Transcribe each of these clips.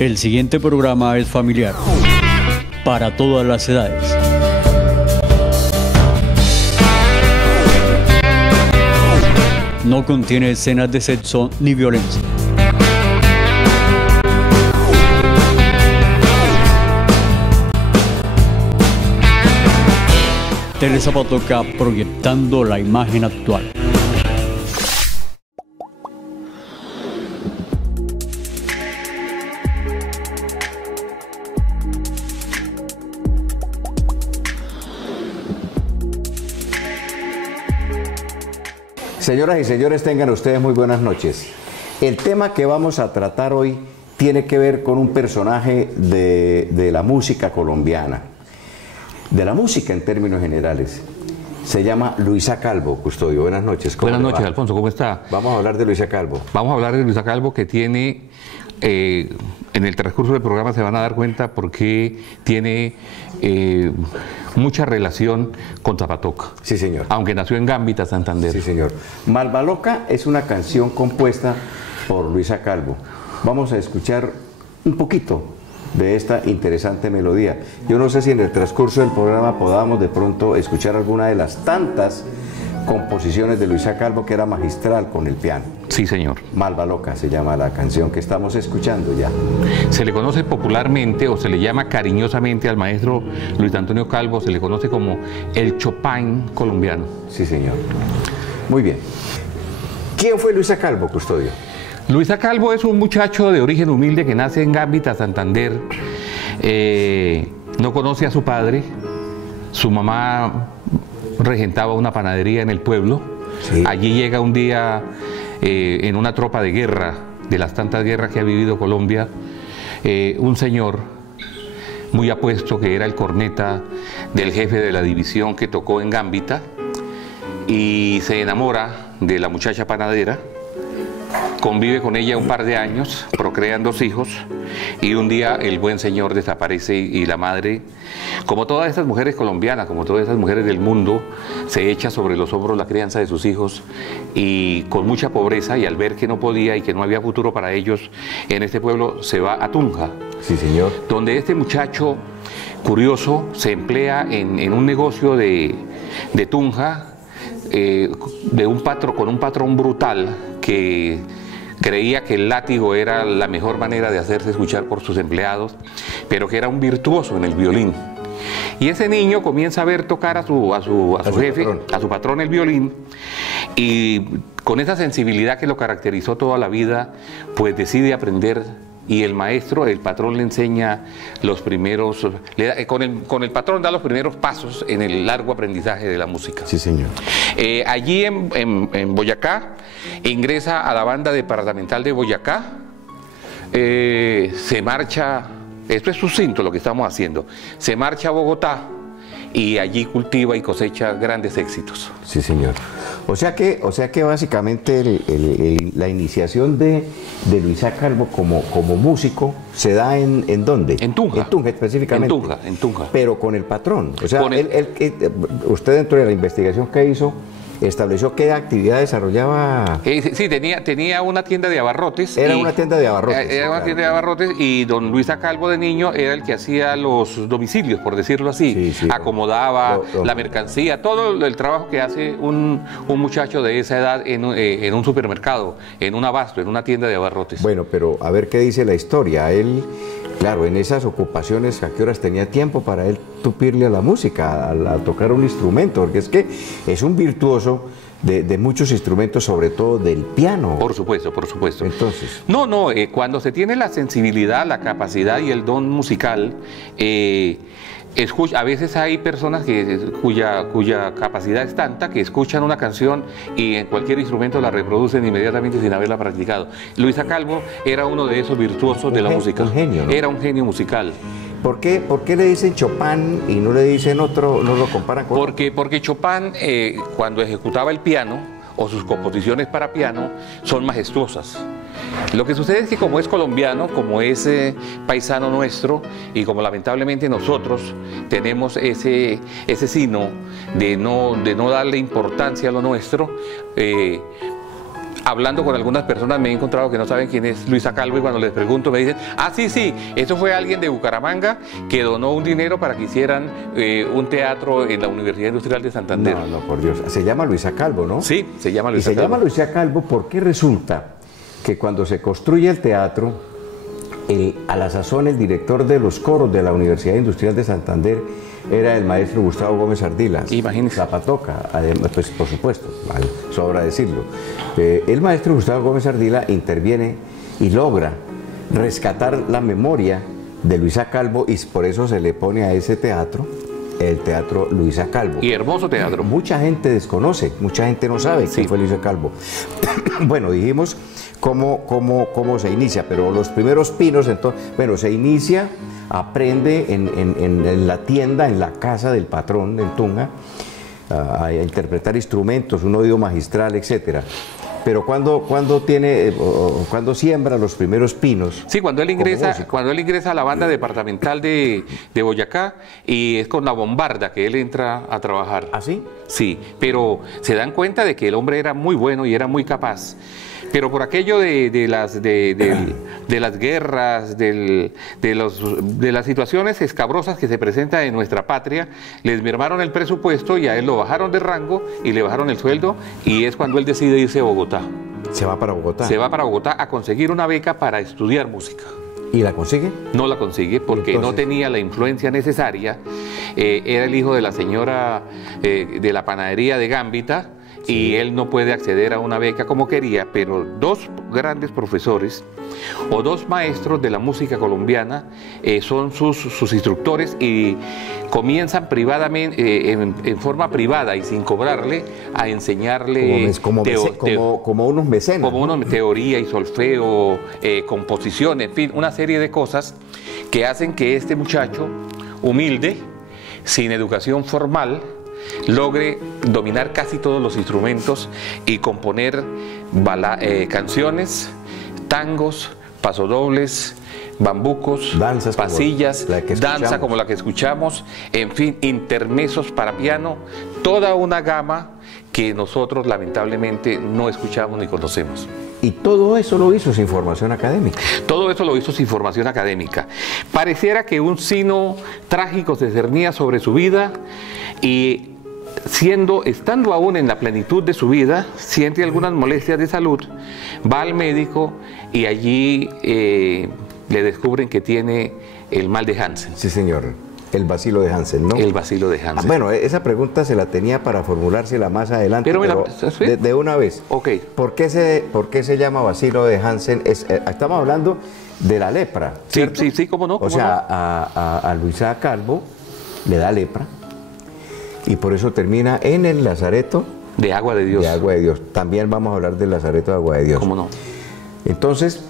El siguiente programa es familiar, para todas las edades. No contiene escenas de sexo ni violencia. Tele Zapatoca, proyectando la imagen actual. Señoras y señores, tengan ustedes muy buenas noches. El tema que vamos a tratar hoy tiene que ver con un personaje de la música colombiana, de la música en términos generales. Se llama Luisa Calvo. Custodio, buenas noches. Buenas noches, Alfonso, ¿cómo está? Vamos a hablar de Luisa Calvo. Vamos a hablar de Luisa Calvo, que tiene, en el transcurso del programa se van a dar cuenta porque tiene mucha relación con Zapatoca. Sí, señor. Aunque nació en Gambita, Santander. Sí, señor. Malvaloca es una canción compuesta por Luisa Calvo. Vamos a escuchar un poquito de esta interesante melodía. Yo no sé si en el transcurso del programa podamos de pronto escuchar alguna de las tantas composiciones de Luisa Calvo, que era magistral con el piano. Sí, señor. Malvaloca se llama la canción que estamos escuchando ya. Se le conoce popularmente, o se le llama cariñosamente al maestro Luis Antonio Calvo, se le conoce como el Chopin colombiano. Sí, señor. Muy bien. ¿Quién fue Luisa Calvo, Custodio? Luisa Calvo es un muchacho de origen humilde que nace en Gambita, Santander. No conoce a su padre. Su mamá regentaba una panadería en el pueblo. Sí. Allí llega un día en una tropa de guerra, de las tantas guerras que ha vivido Colombia, un señor muy apuesto que era el corneta del jefe de la división que tocó en Gambita, y se enamora de la muchacha panadera. Convive con ella un par de años, procrean 2 hijos, y un día el buen señor desaparece y la madre, como todas estas mujeres colombianas, como todas estas mujeres del mundo, se echa sobre los hombros la crianza de sus hijos, y con mucha pobreza, y al ver que no podía y que no había futuro para ellos en este pueblo, se va a Tunja. Sí, señor. Donde este muchacho curioso se emplea en un negocio de Tunja, con un patrón brutal que creía que el látigo era la mejor manera de hacerse escuchar por sus empleados, pero que era un virtuoso en el violín. Y ese niño comienza a ver tocar a su jefe, a su patrón, el violín, y con esa sensibilidad que lo caracterizó toda la vida, pues decide aprender. Y el maestro, el patrón, le enseña los primeros, con el patrón da los primeros pasos en el largo aprendizaje de la música. Sí, señor. Allí en Boyacá, ingresa a la banda departamental de Boyacá, se marcha, esto es sucinto lo que estamos haciendo, se marcha a Bogotá y allí cultiva y cosecha grandes éxitos. Sí, señor. O sea que básicamente la iniciación de Luisa Calvo como músico se da ¿en dónde? En Tunja. En Tunja específicamente. En Tunja. Pero con el patrón. O sea, usted dentro de la investigación que hizo, estableció qué actividad desarrollaba. Sí, tenía una tienda de abarrotes. Era una tienda de abarrotes. Era una tienda de abarrotes, y don Luisa Calvo de niño era el que hacía los domicilios, por decirlo así. Sí, acomodaba la mercancía, todo el trabajo que hace un muchacho de esa edad en un supermercado, en un abasto, en una tienda de abarrotes. Bueno, pero a ver qué dice la historia. Él, claro, en esas ocupaciones, ¿a qué horas tenía tiempo para él tupirle a la música, a tocar un instrumento? Porque es que es un virtuoso de muchos instrumentos, sobre todo del piano. Por supuesto, por supuesto. Entonces, cuando se tiene la sensibilidad, la capacidad y el don musical, a veces hay personas cuya capacidad es tanta que escuchan una canción y en cualquier instrumento la reproducen inmediatamente sin haberla practicado. Luisa Calvo era uno de esos virtuosos de la música. Un genio, ¿no? Era un genio musical. ¿Por qué le dicen Chopin y no le dicen otro, no lo comparan con otro? Porque Chopin, cuando ejecutaba el piano, o sus composiciones para piano, son majestuosas. Lo que sucede es que como es colombiano, como es paisano nuestro, y como lamentablemente nosotros tenemos ese sino de no darle importancia a lo nuestro, hablando con algunas personas me he encontrado que no saben quién es Luisa Calvo, y cuando les pregunto me dicen, ah, sí, sí, eso fue alguien de Bucaramanga que donó un dinero para que hicieran un teatro en la Universidad Industrial de Santander. No, no, por Dios. Se llama Luisa Calvo, ¿no? Sí, se llama Luisa Calvo. Y se llama Luisa Calvo porque resulta que cuando se construye el teatro, a la sazón el director de los coros de la Universidad Industrial de Santander era el maestro Gustavo Gómez Ardila. Imagínese. Zapatoca, además, pues por supuesto, sobra decirlo. El maestro Gustavo Gómez Ardila interviene y logra rescatar la memoria de Luisa Calvo, y por eso se le pone a ese teatro el Teatro Luisa Calvo. Y hermoso teatro. Mucha gente desconoce, mucha gente no sabe quién fue Luisa Calvo. Bueno, dijimos cómo se inicia, pero los primeros pinos, entonces, bueno, se inicia, aprende en la tienda, en la casa del patrón en Tunja, a interpretar instrumentos, un oído magistral, etcétera. Pero cuando siembra los primeros pinos. Sí, cuando él ingresa a la banda departamental de Boyacá, y es con la bombarda que él entra a trabajar. ¿Ah, sí? Sí, pero se dan cuenta de que el hombre era muy bueno y era muy capaz. Pero por aquello de las guerras, de las situaciones escabrosas que se presentan en nuestra patria, les mermaron el presupuesto y a él lo bajaron de rango y le bajaron el sueldo, y es cuando él decide irse a Bogotá. ¿Se va para Bogotá? Se va para Bogotá a conseguir una beca para estudiar música. ¿Y la consigue? No la consigue porque no tenía la influencia necesaria. Era el hijo de la señora de la panadería de Gambita, y él no puede acceder a una beca como quería, pero dos grandes profesores o dos maestros de la música colombiana son sus instructores, y comienzan privadamente, en forma privada y sin cobrarle, a enseñarle como unos mecenas. Como una teoría y solfeo, composición, en fin, una serie de cosas que hacen que este muchacho humilde, sin educación formal, logre dominar casi todos los instrumentos y componer canciones, tangos, pasodobles, bambucos, danzas, pasillas, danza como la que escuchamos, en fin, intermezos para piano, toda una gama que nosotros lamentablemente no escuchamos ni conocemos. Y todo eso lo hizo sin formación académica. Todo eso lo hizo sin formación académica. Pareciera que un sino trágico se cernía sobre su vida, y estando aún en la plenitud de su vida, siente algunas molestias de salud, va al médico y allí le descubren que tiene el mal de Hansen. Sí, señor. El bacilo de Hansen, ¿no? El bacilo de Hansen. Bueno, esa pregunta se la tenía para formulársela más adelante, pero ¿sí? de una vez. Ok. ¿Por qué se llama bacilo de Hansen? Estamos hablando de la lepra, ¿cierto? Sí, cómo no. O sea, a Luisa Calvo le da lepra, y por eso termina en el lazareto de Agua de Dios. De Agua de Dios. También vamos a hablar del lazareto de Agua de Dios. ¿Cómo no? Entonces,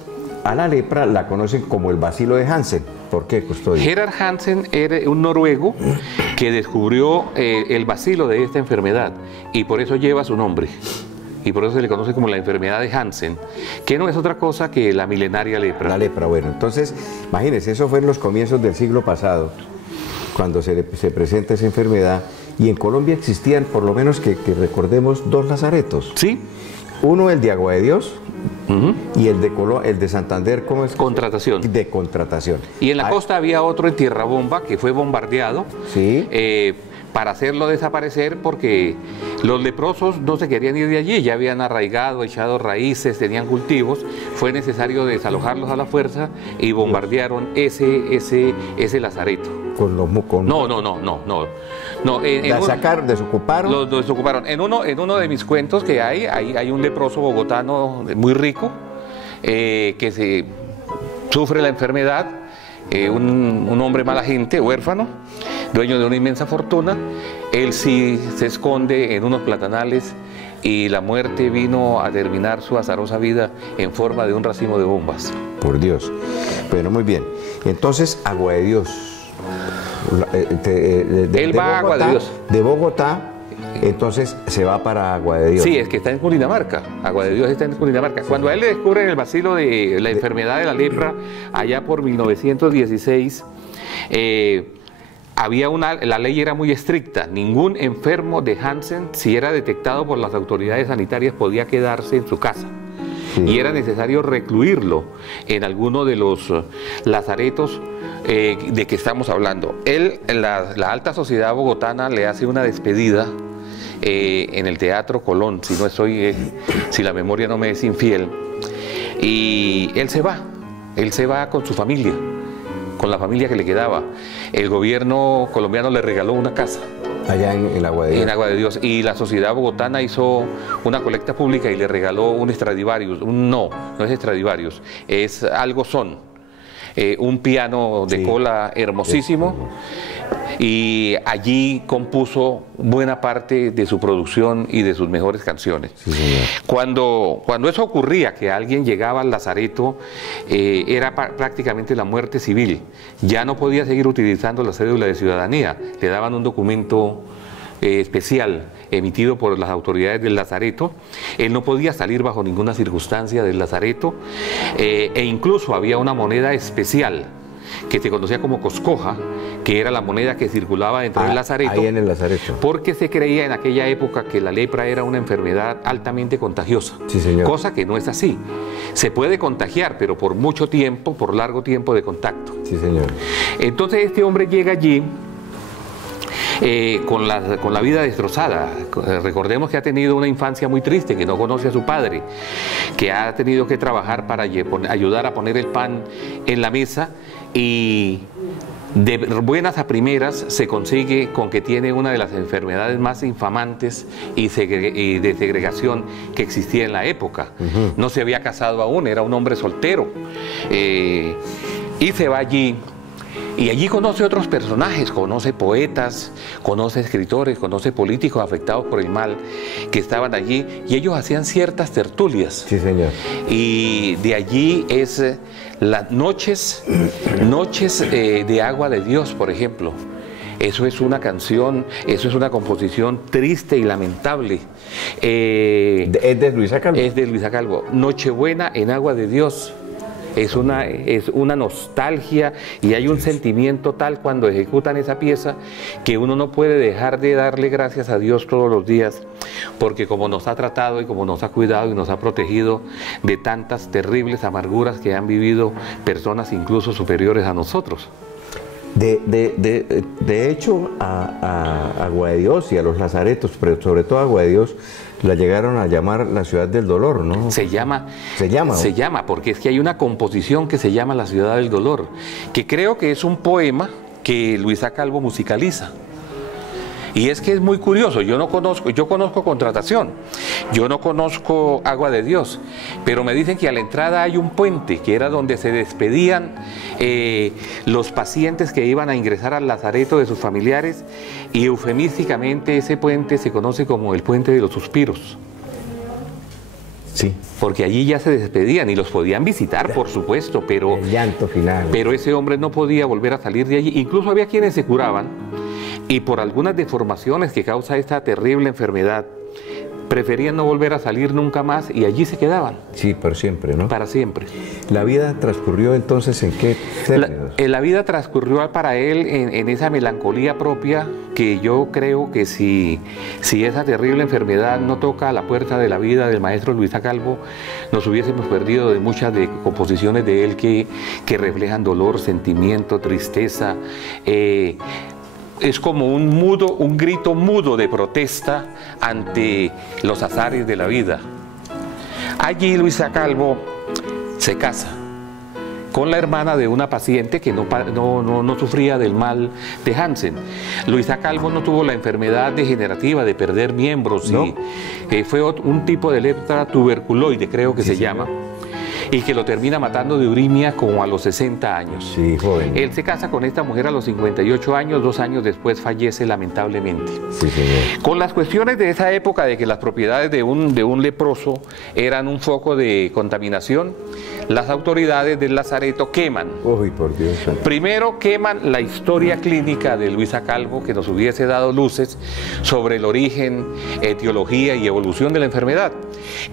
a la lepra la conocen como el bacilo de Hansen. ¿Por qué, Custodio? Gerhard Hansen era un noruego que descubrió el bacilo de esta enfermedad, y por eso lleva su nombre. Y por eso se le conoce como la enfermedad de Hansen, que no es otra cosa que la milenaria lepra. La lepra, bueno. Entonces, imagínense, eso fue en los comienzos del siglo pasado, cuando se presenta esa enfermedad. Y en Colombia existían, por lo menos que recordemos, dos lazaretos. Sí. Uno, el de Agua de Dios, y el de Santander, ¿cómo es? Contratación. De Contratación. Y en la costa había otro en Tierra Bomba, que fue bombardeado. Sí. Para hacerlo desaparecer, porque los leprosos no se querían ir de allí, ya habían arraigado, echado raíces, tenían cultivos, fue necesario desalojarlos a la fuerza y bombardearon ese lazareto. No. ¿Desocuparon? Los desocuparon. En uno de mis cuentos que hay un leproso bogotano muy rico que sufre la enfermedad, un hombre mala gente, huérfano, dueño de una inmensa fortuna. Él sí se esconde en unos platanales, y la muerte vino a terminar su azarosa vida en forma de un racimo de bombas. Por Dios. Bueno, muy bien. Entonces, Agua de Dios. Él va a Agua de Dios. De Bogotá, entonces se va para Agua de Dios. Sí, es que está en Cundinamarca. Agua de Dios está en Cundinamarca. Cuando a él le descubren el bacilo de la enfermedad de la lepra, allá por 1916, la ley era muy estricta. Ningún enfermo de Hansen, si era detectado por las autoridades sanitarias, podía quedarse en su casa. Sí. Y era necesario recluirlo en alguno de los lazaretos de que estamos hablando. La alta sociedad bogotana le hace una despedida en el Teatro Colón, si la memoria no me es infiel, y él se va con su familia, con la familia que le quedaba. El gobierno colombiano le regaló una casa. Allá en Agua de Dios. En Agua de Dios. Y la sociedad bogotana hizo una colecta pública y le regaló un Stradivarius. No es Stradivarius, es algo un piano de cola hermosísimo. Y allí compuso buena parte de su producción y de sus mejores canciones. Sí, cuando eso ocurría, que alguien llegaba al lazareto, era prácticamente la muerte civil. Ya no podía seguir utilizando la cédula de ciudadanía. Le daban un documento especial emitido por las autoridades del lazareto. Él no podía salir bajo ninguna circunstancia del lazareto, e incluso había una moneda especial que se conocía como coscoja, que era la moneda que circulaba dentro del lazareto. Ahí en el lazareto. Porque se creía en aquella época que la lepra era una enfermedad altamente contagiosa. Sí, señor. Cosa que no es así. Se puede contagiar, pero por mucho tiempo, por largo tiempo de contacto. Sí, señor. Entonces este hombre llega allí con la vida destrozada. Recordemos que ha tenido una infancia muy triste, que no conoce a su padre, que ha tenido que trabajar para ayudar a poner el pan en la mesa, y de buenas a primeras se consigue con que tiene una de las enfermedades más infamantes y de segregación que existía en la época. No se había casado aún, era un hombre soltero, y se va allí. Y allí conoce otros personajes, conoce poetas, conoce escritores, conoce políticos afectados por el mal que estaban allí, y ellos hacían ciertas tertulias. Sí, señor. Y de allí es las noches de Agua de Dios, por ejemplo. Eso es una canción, eso es una composición triste y lamentable. ¿Es de Luisa Calvo? Es de Luisa Calvo. Nochebuena en Agua de Dios. Es una nostalgia, y hay un sentimiento tal cuando ejecutan esa pieza que uno no puede dejar de darle gracias a Dios todos los días, porque como nos ha tratado y como nos ha cuidado y nos ha protegido de tantas terribles amarguras que han vivido personas incluso superiores a nosotros. De hecho, a Agua de Dios y a los lazaretos, pero sobre todo a Agua de Dios, la llegaron a llamar la ciudad del dolor, ¿no? Se llama, porque es que hay una composición que se llama La ciudad del dolor, que creo que es un poema que Luisa Calvo musicaliza. Y es que es muy curioso, yo conozco Contratación, yo no conozco Agua de Dios, pero me dicen que a la entrada hay un puente, que era donde se despedían los pacientes que iban a ingresar al lazareto de sus familiares, y eufemísticamente ese puente se conoce como el puente de los suspiros. Sí. Porque allí ya se despedían y los podían visitar, por supuesto, pero el llanto final. Pero ese hombre no podía volver a salir de allí. Incluso había quienes se curaban, y por algunas deformaciones que causa esta terrible enfermedad, preferían no volver a salir nunca más, y allí se quedaban. Sí, por siempre, ¿no? Para siempre. ¿La vida transcurrió entonces en qué términos? La vida transcurrió para él en esa melancolía propia, que yo creo que si esa terrible enfermedad no toca a la puerta de la vida del maestro Luisa Calvo, nos hubiésemos perdido de muchas composiciones de él que reflejan dolor, sentimiento, tristeza. Es como un grito mudo de protesta ante los azares de la vida. Allí Luisa Calvo se casa con la hermana de una paciente que no sufría del mal de Hansen. Luisa Calvo no tuvo la enfermedad degenerativa de perder miembros, ¿no? Y fue un tipo de lepra tuberculoide, creo que se llama, y que lo termina matando de urimia como a los 60 años. Sí, joven. Él se casa con esta mujer a los 58 años, 2 años después fallece lamentablemente. Sí, señor. Con las cuestiones de esa época de que las propiedades de un leproso eran un foco de contaminación, las autoridades del lazareto queman. Uy, por Dios. Primero queman la historia clínica de Luisa Calvo, que nos hubiese dado luces sobre el origen, etiología y evolución de la enfermedad.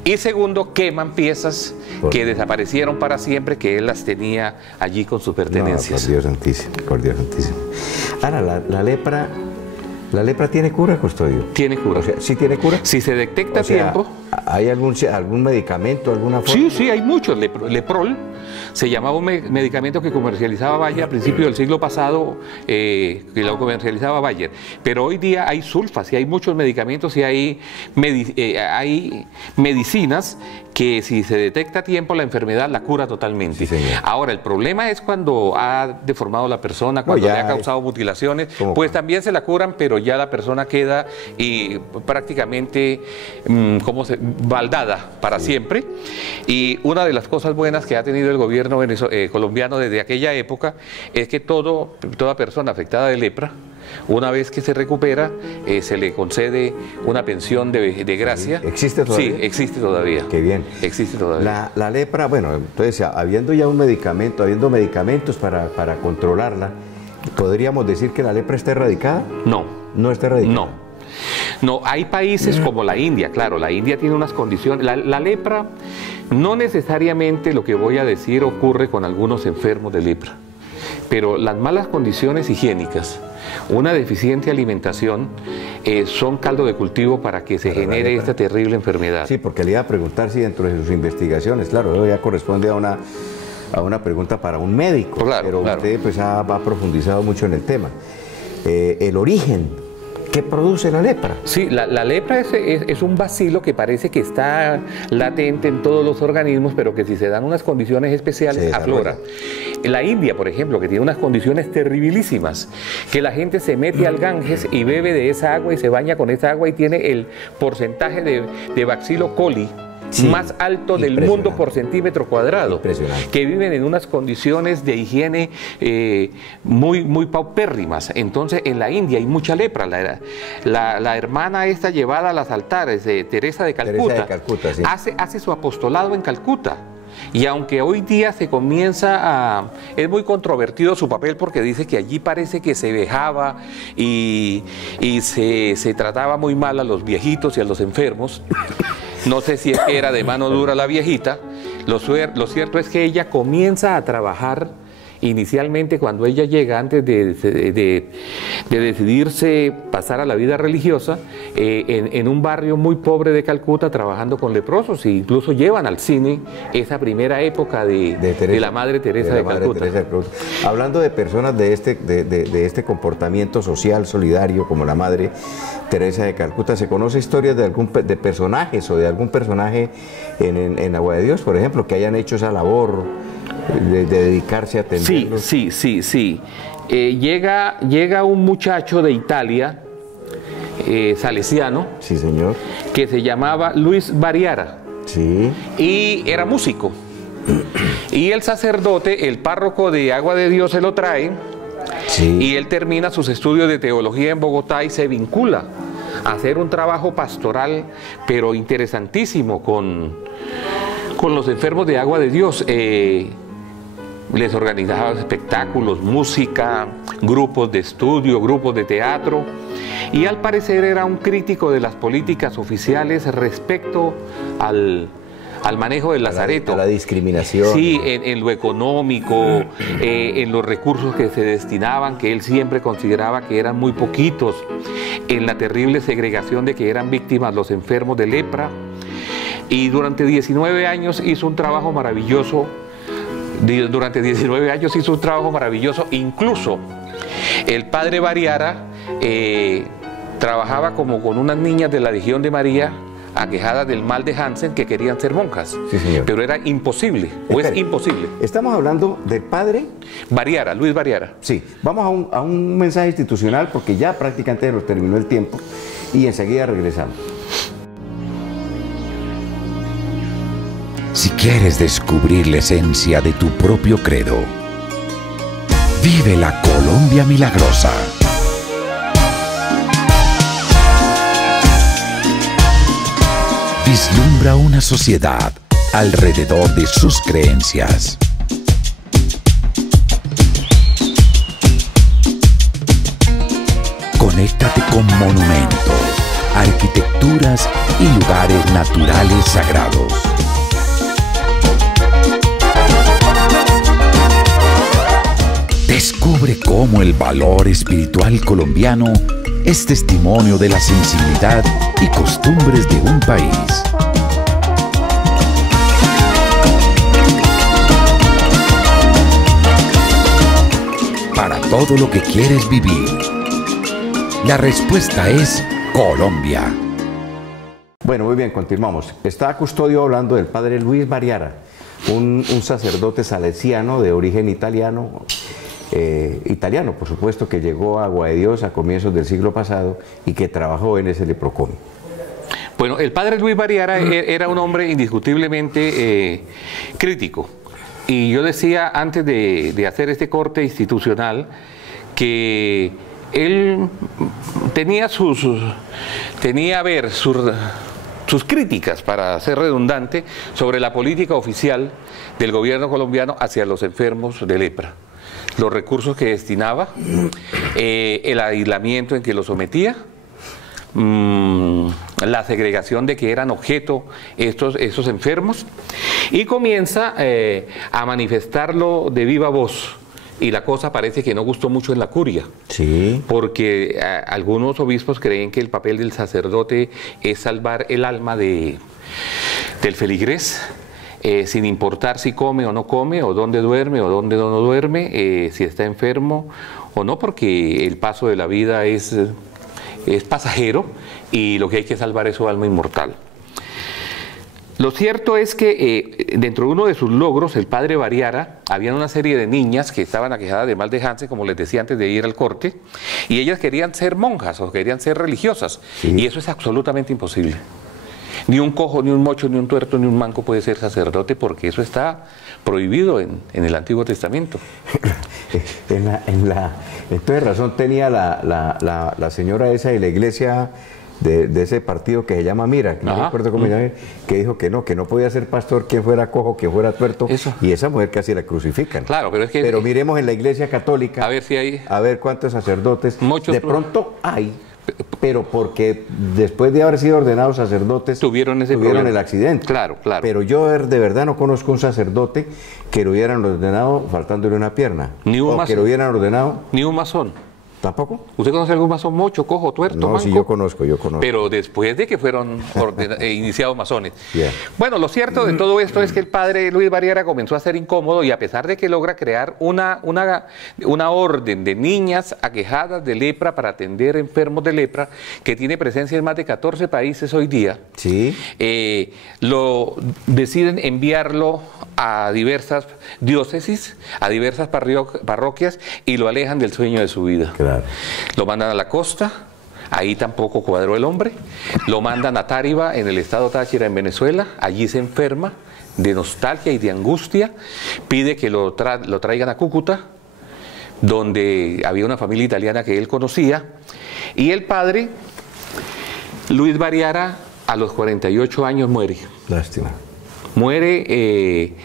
Y segundo, queman piezas que desaparecen desaparecieron para siempre, que él las tenía allí con sus pertenencias. No, por Dios santísimo, por Dios santísimo. Ahora, la lepra tiene cura, Custodio. Tiene cura. O sea, ¿sí tiene cura? Si se detecta a tiempo. ¿Hay algún medicamento, alguna forma? Sí, hay muchos. Leprol se llamaba un medicamento que comercializaba Bayer a principios del siglo pasado, que lo comercializaba Bayer. Pero hoy día hay sulfas y hay muchos medicamentos y hay medicinas que si se detecta a tiempo la enfermedad la cura totalmente. Sí, ahora, el problema es cuando ha deformado la persona, cuando le ha causado mutilaciones, pues también se la curan, pero ya la persona queda prácticamente baldada para siempre. Y una de las cosas buenas que ha tenido el gobierno colombiano desde aquella época es que toda persona afectada de lepra, una vez que se recupera, se le concede una pensión de gracia. ¿Existe todavía? Sí, existe todavía. Qué bien. Existe todavía. La lepra, bueno, entonces, habiendo ya habiendo medicamentos para controlarla, ¿podríamos decir que la lepra está erradicada? No. ¿No está erradicada? No. No, hay países como la India, claro, la India tiene unas condiciones. La lepra, no necesariamente lo que voy a decir ocurre con algunos enfermos de lepra, pero las malas condiciones higiénicas, una deficiente alimentación, son caldo de cultivo para que se genere esta terrible enfermedad. Sí, porque le iba a preguntar si dentro de sus investigaciones, claro, eso ya corresponde a una pregunta para un médico, pero usted pues ha profundizado mucho en el tema. El origen. ¿Qué produce la lepra? Sí, la lepra es un bacilo que parece que está latente en todos los organismos, pero que si se dan unas condiciones especiales aflora. En la India, por ejemplo, que tiene unas condiciones terribilísimas, que la gente se mete al Ganges y bebe de esa agua y se baña con esa agua y tiene el porcentaje de Bacilo coli más alto del mundo por centímetro cuadrado, que viven en unas condiciones de higiene muy paupérrimas. Entonces en la India hay mucha lepra. La hermana esta llevada a los altares de Teresa de Calcuta, hace su apostolado en Calcuta. Y aunque hoy día se comienza es muy controvertido su papel porque dice que allí parece que se vejaba y se trataba muy mal a los viejitos y a los enfermos. No sé si es que era de mano dura la viejita. Lo cierto es que ella comienza a trabajar inicialmente cuando ella llega, antes de decidirse pasar a la vida religiosa, en un barrio muy pobre de Calcuta, trabajando con leprosos, e incluso llevan al cine esa primera época de la Madre Teresa de Calcuta. Hablando de personas de este comportamiento social solidario como la Madre Teresa de Calcuta, ¿se conoce historias de personajes o de algún personaje en Agua de Dios, por ejemplo, que hayan hecho esa labor de dedicarse a atenderlos? Sí. Llega un muchacho de Italia, salesiano, sí, señor, que se llamaba Luis Variara, sí, y era músico. Y el sacerdote, el párroco de Agua de Dios, se lo trae, sí, y él termina sus estudios de teología en Bogotá y se vincula a hacer un trabajo pastoral, pero interesantísimo, con los enfermos de Agua de Dios. Les organizaba espectáculos, música, grupos de estudio, grupos de teatro, y al parecer era un crítico de las políticas oficiales respecto al manejo del lazareto. A la discriminación. Sí, en lo económico, en los recursos que se destinaban, que él siempre consideraba que eran muy poquitos, en la terrible segregación de que eran víctimas los enfermos de lepra. Y durante 19 años hizo un trabajo maravilloso. Incluso el padre Variara trabajaba como con unas niñas de la Legión de María aquejadas del mal de Hansen, que querían ser monjas. Sí, señor. Pero era imposible, es imposible. Estamos hablando del padre Variara, Luis Variara. Sí, vamos a un mensaje institucional porque ya prácticamente nos terminó el tiempo y enseguida regresamos. Si quieres descubrir la esencia de tu propio credo, vive la Colombia milagrosa. Vislumbra una sociedad alrededor de sus creencias. Conéctate con monumentos, arquitecturas y lugares naturales sagrados. cómo el valor espiritual colombiano es testimonio de la sensibilidad y costumbres de un país. Para todo lo que quieres vivir, la respuesta es Colombia. Bueno, muy bien, continuamos. Está Custodio hablando del padre Luis Bariara, un sacerdote salesiano de origen italiano, por supuesto, que llegó a Agua de Dios a comienzos del siglo pasado y que trabajó en ese leprocomio. Bueno, el padre Luis Bariara era un hombre indiscutiblemente crítico. Y yo decía antes de hacer este corte institucional que él tenía sus críticas, para ser redundante, sobre la política oficial del gobierno colombiano hacia los enfermos de lepra. Los recursos que destinaba, el aislamiento en que los sometía, la segregación de que eran objeto estos enfermos, y comienza a manifestarlo de viva voz. Y la cosa parece que no gustó mucho en la curia, sí, porque algunos obispos creen que el papel del sacerdote es salvar el alma del feligrés, sin importar si come o no come, o dónde duerme o dónde no duerme, si está enfermo o no, porque el paso de la vida es pasajero y lo que hay que salvar es su alma inmortal. Lo cierto es que dentro de uno de sus logros, el padre Bariara, había una serie de niñas que estaban aquejadas de mal de Hansen, como les decía antes de ir al corte, y ellas querían ser monjas o querían ser religiosas, sí, y eso es absolutamente imposible. Ni un cojo, ni un mocho, ni un tuerto, ni un manco puede ser sacerdote, porque eso está prohibido en el Antiguo Testamento. Entonces razón tenía la señora esa de la iglesia de ese partido que se llama Mira, que no recuerdo cómo se llama, que dijo que no podía ser pastor quien fuera cojo, quien fuera tuerto, eso. Y esa mujer casi la crucifican. Claro, pero miremos en la iglesia católica, a ver si hay, a ver cuántos sacerdotes, de pronto hay, pero porque después de haber sido ordenados sacerdotes tuvieron el accidente. Claro. Pero yo de verdad no conozco un sacerdote que lo hubieran ordenado faltándole una pierna. Ni un masón. Que lo hubieran ordenado. Ni un masón. ¿Tampoco? ¿Usted conoce algún masón mocho, cojo, tuerto, no, manco? Sí, yo conozco. Pero después de que fueron iniciados masones. Yeah. Bueno, lo cierto de todo esto es que el padre Luis Bariara comenzó a ser incómodo, y a pesar de que logra crear una orden de niñas aquejadas de lepra para atender enfermos de lepra, que tiene presencia en más de 14 países hoy día, ¿sí? Deciden enviarlo a diversas diócesis, a diversas parroquias, y lo alejan del sueño de su vida. Claro. Lo mandan a la costa, ahí tampoco cuadró el hombre. Lo mandan a Táriba, en el estado Táchira, en Venezuela. Allí se enferma de nostalgia y de angustia. Pide que lo traigan a Cúcuta, donde había una familia italiana que él conocía. Y el padre Luis Bariara, a los 48 años, muere. Lástima. Muere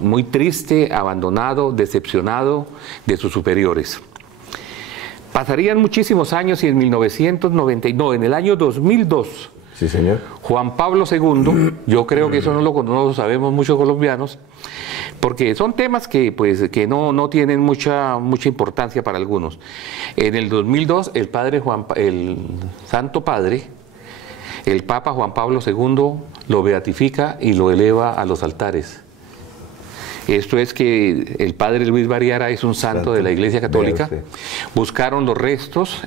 muy triste, abandonado, decepcionado de sus superiores. Pasarían muchísimos años y en 1999, en el año 2002, sí, señor, Juan Pablo II, yo creo que eso no lo sabemos muchos colombianos, porque son temas que no tienen mucha importancia para algunos. En el 2002, el Santo Padre, el Papa Juan Pablo II, lo beatifica y lo eleva a los altares. Esto es que el padre Luis Bariara es un santo de la Iglesia Católica. Buscaron los restos,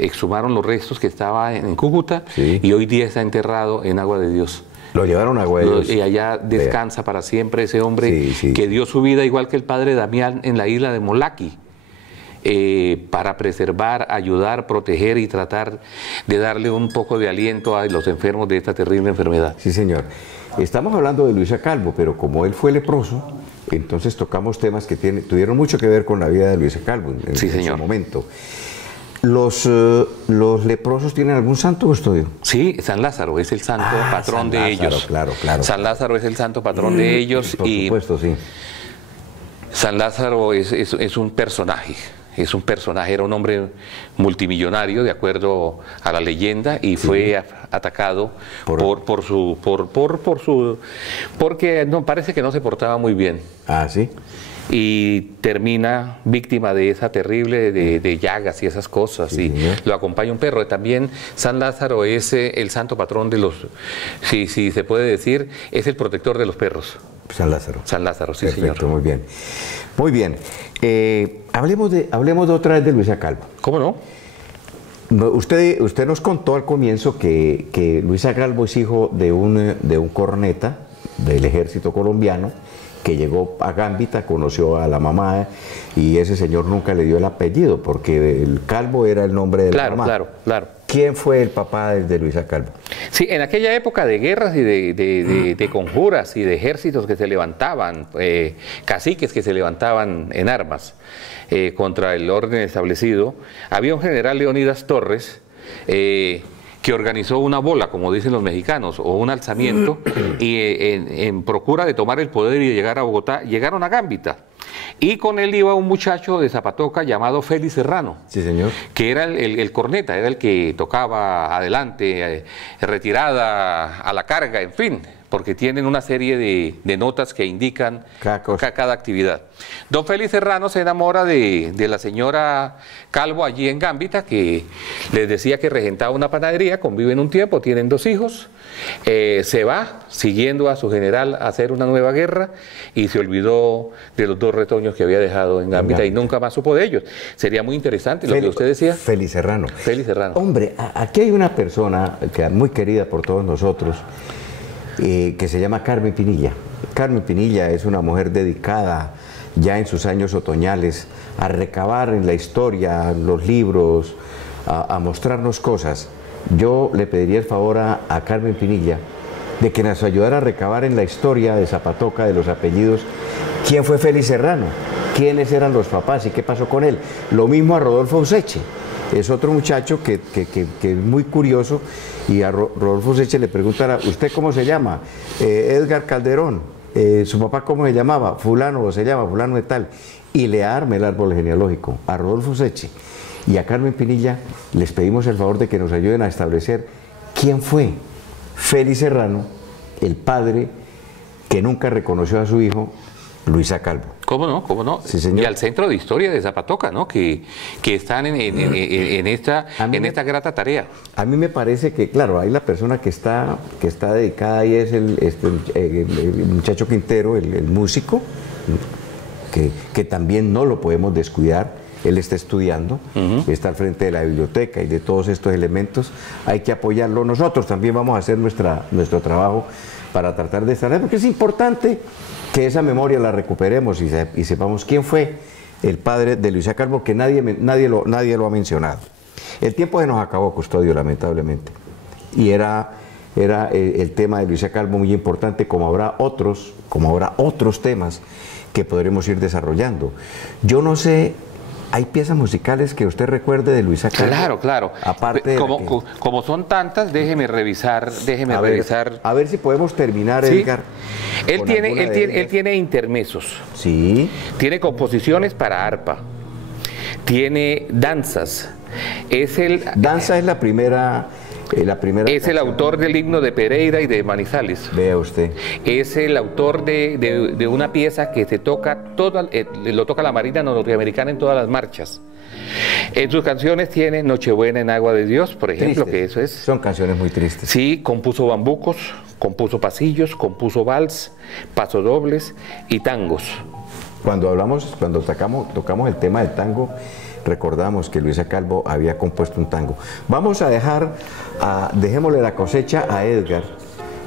exhumaron los restos que estaban en Cúcuta, sí, y hoy día está enterrado en Agua de Dios. Lo llevaron a Agua de Dios. Y allá descansa para siempre ese hombre, sí, que dio su vida, igual que el padre Damián, en la isla de Molaqui, para preservar, ayudar, proteger y tratar de darle un poco de aliento a los enfermos de esta terrible enfermedad. Sí, señor. Estamos hablando de Luisa Calvo, pero como él fue leproso, entonces tocamos temas que tuvieron mucho que ver con la vida de Luisa Calvo en sí, ese momento. ¿Los leprosos tienen algún santo, Custodio? Sí, San Lázaro es el santo patrón de ellos. Claro. San Lázaro es el santo patrón de ellos. Por supuesto, sí. San Lázaro es un personaje. Es un personaje, era un hombre multimillonario, de acuerdo a la leyenda, y fue atacado porque no, parece que no se portaba muy bien. Ah, sí. y termina víctima de esa terrible de llagas y esas cosas, sí, y lo acompaña un perro. También San Lázaro es el santo patrón de los, si se puede decir, es el protector de los perros. San Lázaro. San Lázaro, sí. Perfecto, señor. Muy bien. Muy bien. Hablemos de otra vez de Luisa Calvo. ¿Cómo no? Usted nos contó al comienzo que Luisa Calvo es hijo de un corneta del ejército colombiano que llegó a Gambita, conoció a la mamá y ese señor nunca le dio el apellido porque el Calvo era el nombre de la mamá. Claro. ¿Quién fue el papá de Luisa Calvo? Sí, en aquella época de guerras y de conjuras y de ejércitos que se levantaban, caciques que se levantaban en armas contra el orden establecido, había un general Leonidas Torres que organizó una bola, como dicen los mexicanos, o un alzamiento, y en procura de tomar el poder y de llegar a Bogotá, llegaron a Gambita. Y con él iba un muchacho de Zapatoca llamado Félix Serrano. Sí, señor. Que era el corneta, era el que tocaba adelante, retirada, a la carga, en fin, porque tienen una serie de notas que indican cada actividad. Don Félix Serrano se enamora de la señora Calvo allí en Gambita, que les decía que regentaba una panadería, conviven un tiempo, tienen 2 hijos, se va siguiendo a su general a hacer una nueva guerra y se olvidó de los 2 retoños que había dejado en Gambita y nunca más supo de ellos. Sería muy interesante lo que usted decía. Félix Serrano. Félix Serrano. Hombre, aquí hay una persona que es muy querida por todos nosotros, que se llama Carmen Pinilla. Carmen Pinilla es una mujer dedicada ya en sus años otoñales a recabar en la historia, los libros, a mostrarnos cosas. Yo le pediría el favor a Carmen Pinilla de que nos ayudara a recabar en la historia de Zapatoca, de los apellidos, quién fue Félix Serrano, quiénes eran los papás y qué pasó con él. Lo mismo a Rodolfo Useche. Es otro muchacho que es muy curioso y a Rodolfo Useche le preguntará, ¿usted cómo se llama? Edgar Calderón. ¿Su papá cómo se llamaba? Fulano, o se llama fulano de tal. Y le arme el árbol genealógico a Rodolfo Useche y a Carmen Pinilla. Les pedimos el favor de que nos ayuden a establecer quién fue Félix Serrano, el padre que nunca reconoció a su hijo, Luisa Calvo. ¿Cómo no? ¿Cómo no? Sí, señor. Y al Centro de Historia de Zapatoca, ¿no? Que están en esta grata tarea. A mí me parece que, claro, ahí la persona que está dedicada ahí es el muchacho Quintero, el músico, que también no lo podemos descuidar. Él está estudiando, está al frente de la biblioteca y de todos estos elementos. Hay que apoyarlo. Nosotros también vamos a hacer nuestro trabajo para tratar de estar, porque es importante que esa memoria la recuperemos y sepamos quién fue el padre de Luisa Calvo, que nadie lo ha mencionado. El tiempo se nos acabó, Custodio, lamentablemente. Y era el tema de Luisa Calvo muy importante, como habrá otros temas que podremos ir desarrollando. Yo no sé, ¿hay piezas musicales que usted recuerde de Luisa Calvo? Claro. Aparte como son tantas, déjeme revisar. A ver si podemos terminar, ¿sí? Edgar. Él tiene intermesos. Sí. Tiene composiciones para arpa. Tiene danzas. Danza es la primera. Es el autor del himno de Pereira y de Manizales. Vea usted. Es el autor de una pieza que se toca, lo toca la Marina Norteamericana en todas las marchas. En sus canciones tiene Nochebuena en Agua de Dios, por ejemplo, Tristes. que eso es. Son canciones muy tristes. Sí, compuso bambucos, compuso pasillos, compuso vals, pasodobles y tangos. Cuando tocamos el tema del tango, recordamos que Luisa Calvo había compuesto un tango. Vamos a dejémosle la cosecha a Edgar,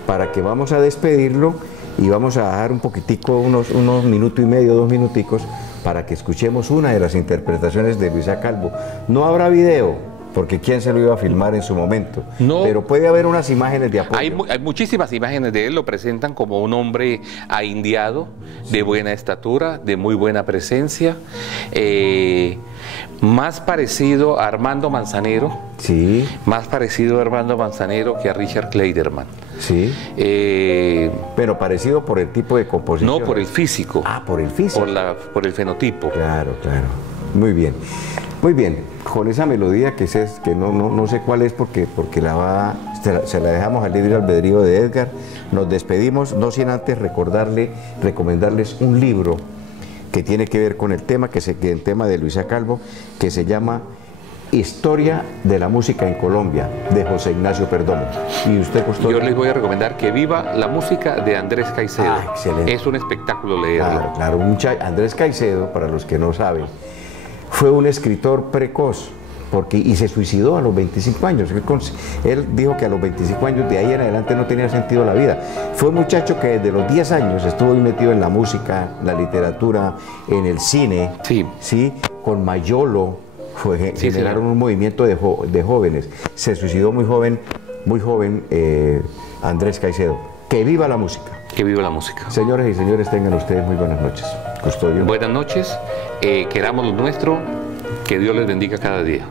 para que vamos a despedirlo y vamos a dejar un poquitico, unos minuto y medio, 2 minuticos, para que escuchemos una de las interpretaciones de Luisa Calvo. No habrá video, porque quién se lo iba a filmar en su momento, no, pero puede haber unas imágenes de apoyo. Hay muchísimas imágenes de él, lo presentan como un hombre ahindiado, de buena estatura, de muy buena presencia, más parecido a Armando Manzanero, sí, más parecido a Armando Manzanero que a Richard Clayderman. Sí. Pero parecido por el tipo de composición. No, por el físico. Ah, por el físico. Por el fenotipo. Claro. Muy bien. Muy bien. Con esa melodía que no sé cuál es porque se la dejamos al libre albedrío de Edgar. Nos despedimos, no sin antes recomendarles un libro que tiene que ver con el tema, el tema de Luisa Calvo, que se llama Historia de la música en Colombia, de José Ignacio Perdomo. Y usted, custodio. Yo les voy a recomendar que viva la música de Andrés Caicedo. Excelente. Es un espectáculo leerlo. Claro. Andrés Caicedo, para los que no saben, fue un escritor precoz, y se suicidó a los 25 años. Él dijo que a los 25 años, de ahí en adelante, no tenía sentido la vida. Fue un muchacho que desde los 10 años estuvo metido en la música, la literatura, en el cine, ¿sí? Con Mayolo. Generaron un movimiento de jóvenes. Se suicidó muy joven Andrés Caicedo. Que viva la música. Que viva la música. Señoras y señores, tengan ustedes muy buenas noches. Custodio. Buenas noches, queramos lo nuestro, que Dios les bendiga cada día.